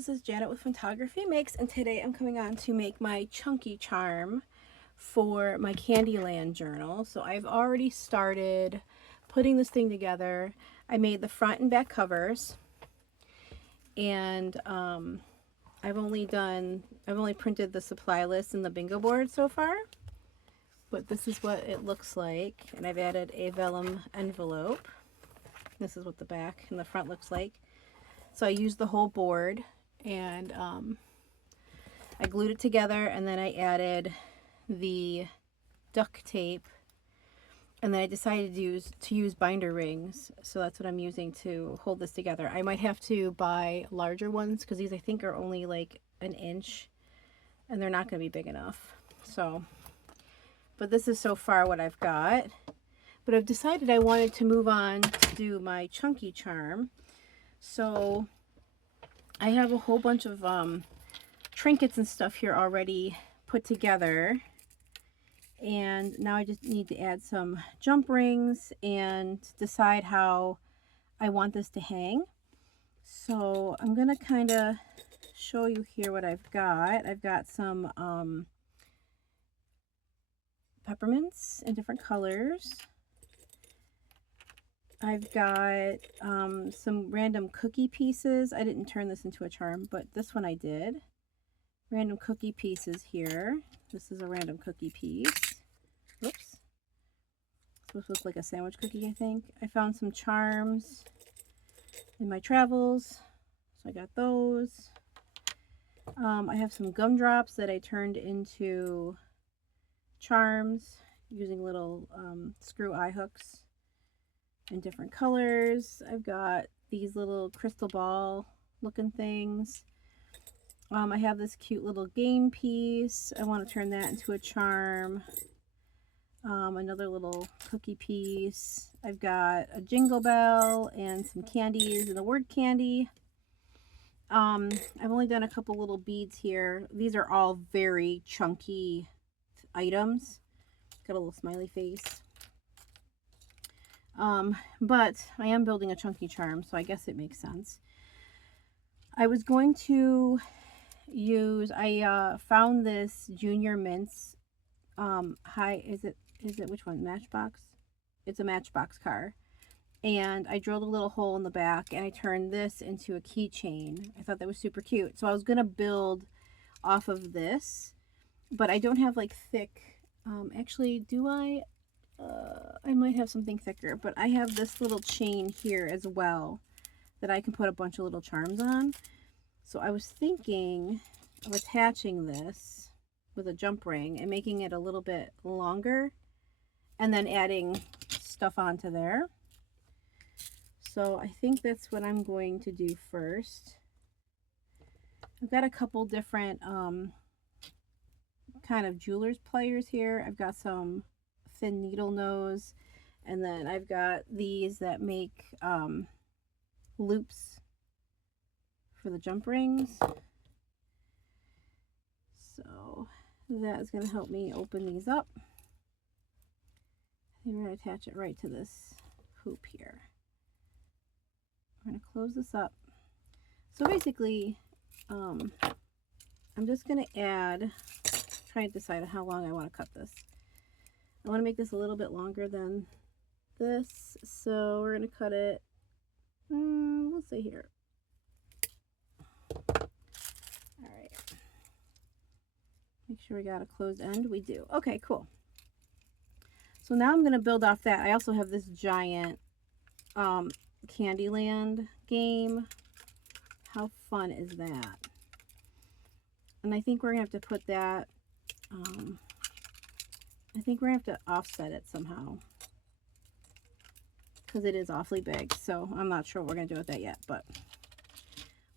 this is Janet with Photography Mix, and today I'm coming on to make my chunky charm for my Candyland journal. So I've already started putting this thing together. I made the front and back covers, and I've only printed the supply list and the bingo board so far, but this is what it looks like. And I've added a vellum envelope. This is what the back and the front looks like. So I used the whole board, and I glued it together, and then I added the duct tape, and then I decided to use binder rings. So that's what I'm using to hold this together. I might have to buy larger ones because these I think are only like an inch, and they're not going to be big enough. So, but this is so far what I've got. But I've decided I wanted to move on to do my chunky charm. So I have a whole bunch of trinkets and stuff here already put together, and now I just need to add some jump rings and decide how I want this to hang. So I'm gonna kind of show you here what I've got. I've got some peppermints in different colors. I've got some random cookie pieces. I didn't turn this into a charm, but this one I did. Random cookie pieces here. This is a random cookie piece. Whoops. This looks like a sandwich cookie, I think. I found some charms in my travels, so I got those. I have some gumdrops that I turned into charms using little screw eye hooks in different colors. I've got these little crystal ball looking things. I have this cute little game piece. I want to turn that into a charm. Another little cookie piece. I've got a jingle bell and some candies and the word candy. I've only done a couple little beads here. These are all very chunky items. Got a little smiley face. But I am building a chunky charm, so I guess it makes sense. I was going to use, I found this Junior Mints, which one? Matchbox? It's a Matchbox car. And I drilled a little hole in the back, and I turned this into a keychain. I thought that was super cute. So I was going to build off of this, but I don't have like thick, actually, do I? I might have something thicker, but I have this little chain here as well that I can put a bunch of little charms on. So I was thinking of attaching this with a jump ring and making it a little bit longer, and then adding stuff onto there. So I think that's what I'm going to do first. I've got a couple different kind of jeweler's pliers here. I've got some thin needle nose, and then I've got these that make loops for the jump rings. So that is going to help me open these up. I think we're going to attach it right to this hoop here. We're going to close this up. So basically, I'm just going to add, try to decide how long I want to cut this. I want to make this a little bit longer than this, so we're going to cut it, let's see here. Alright. Make sure we got a closed end. We do. Okay, cool. So now I'm going to build off that. I also have this giant Candyland game. How fun is that? And I think we're going to have to put that, I think we're going to have to offset it somehow, because it is awfully big. So I'm not sure what we're going to do with that yet, but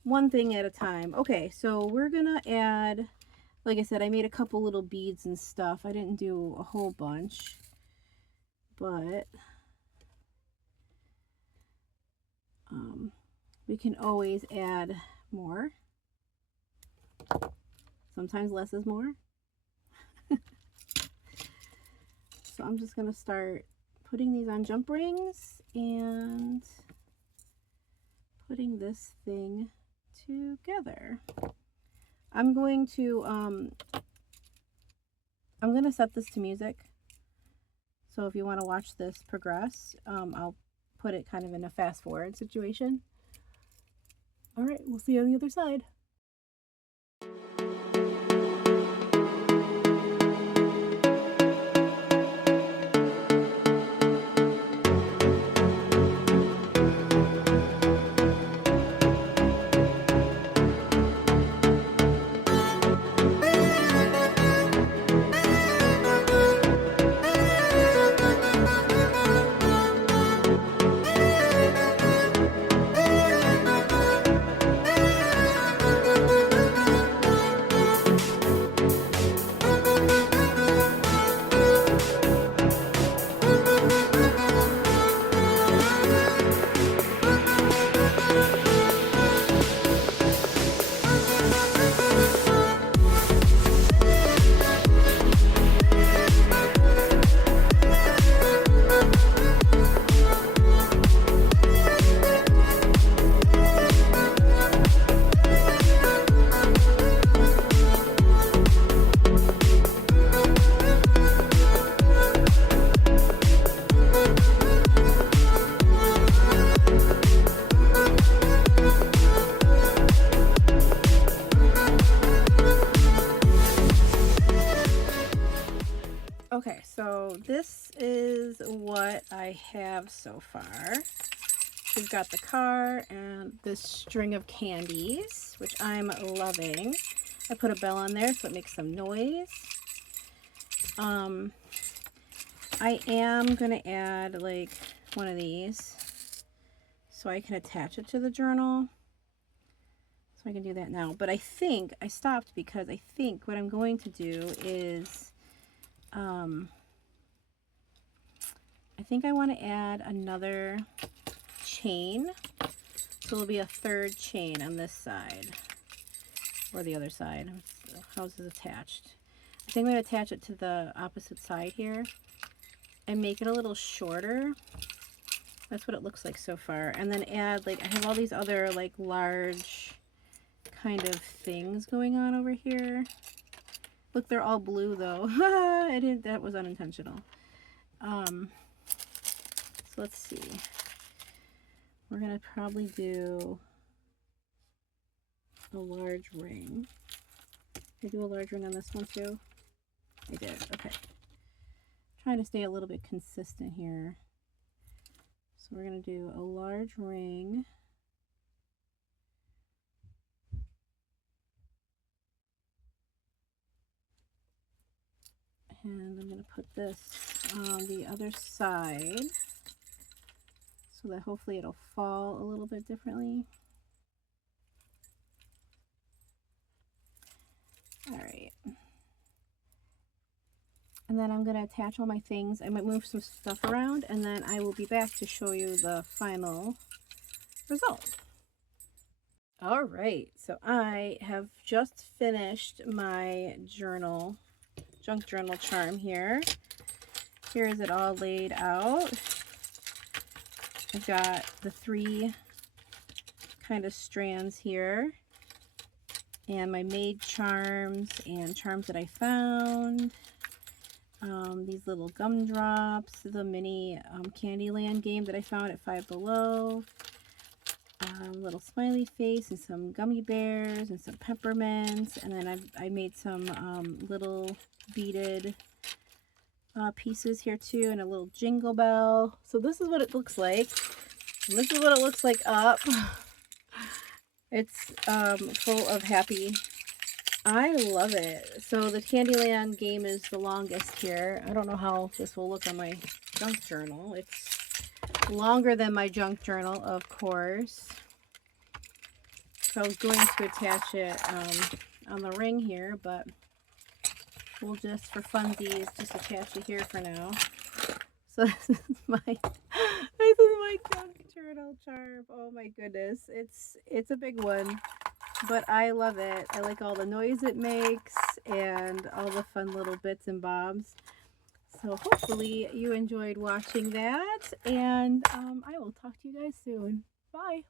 one thing at a time. Okay, so we're going to add, like I said, I made a couple little beads and stuff. I didn't do a whole bunch, but we can always add more. Sometimes less is more. So I'm just going to start putting these on jump rings and putting this thing together. I'm going to set this to music. So if you want to watch this progress, I'll put it kind of in a fast forward situation. All right, we'll see you on the other side. Okay, so this is what I have so far. We've got the car and this string of candies, which I'm loving. I put a bell on there so it makes some noise. I am going to add like one of these so I can attach it to the journal. So I can do that now. But I think I stopped because I think what I'm going to do is I think I want to add another chain. So there'll be a third chain on this side or the other side. How is this attached? I think I'm going to attach it to the opposite side here and make it a little shorter. That's what it looks like so far. And then add, like, I have all these other like large kind of things going on over here. Look, they're all blue though. That was unintentional. So let's see. We're gonna probably do a large ring. Did I do a large ring on this one too? I did, okay. Trying to stay a little bit consistent here. So we're gonna do a large ring. And I'm going to put this on the other side so that hopefully it'll fall a little bit differently. All right. And then I'm going to attach all my things. I might move some stuff around and then I will be back to show you the final result. All right. So I have just finished my journal. Junk journal charm here. Here is it all laid out. I've got the 3 kind of strands here and my made charms and charms that I found. These little gumdrops, the mini Candyland game that I found at Five Below. Little smiley face and some gummy bears and some peppermints, and then I made some little beaded pieces here too, and a little jingle bell. So this is what it looks like. And this is what it looks like up. It's full of happy. I love it. So the Candyland game is the longest here. I don't know how this will look on my junk journal. It's longer than my junk journal, of course. So I was going to attach it on the ring here, but we'll just, for funsies, just attach it here for now. So this is my junk journal charm. Oh my goodness, it's a big one, but I love it. I like all the noise it makes and all the fun little bits and bobs. So hopefully you enjoyed watching that, and I will talk to you guys soon. Bye.